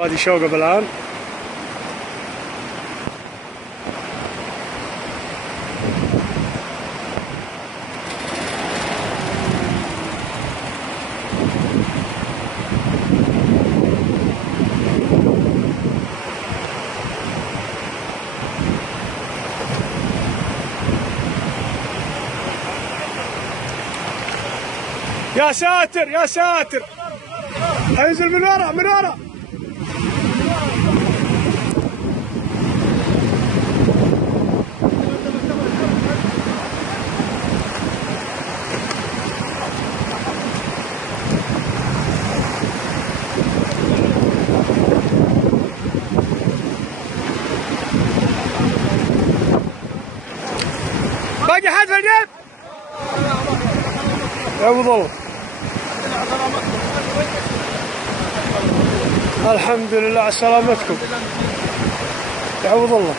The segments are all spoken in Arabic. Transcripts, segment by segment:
هذه شوقة الآن. يا ساتر يا ساتر، انزل من ورا من ورا. باقي حد في الجيب يا ابو ضل. الحمد لله على سلامتكم يا عوض الله.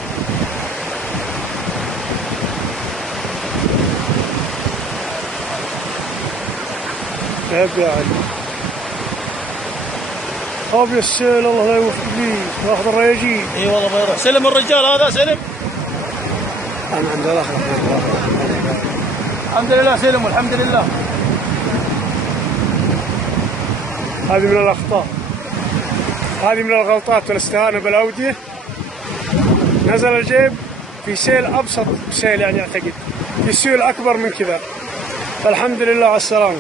عيب يا علي. ابي السيل الله لا يوفق فيه واخذ الرياجين. اي والله ما يروح. سلم الرجال هذا سلم. الحمد لله الحمد لله سلم والحمد لله. هذه من الأخطاء، هذه من الغلطات والاستهانة بالأودية. نزل الجيب في سيل أبسط سيل، يعني أعتقد في سيول أكبر من كذا. فالحمد لله على السلامة.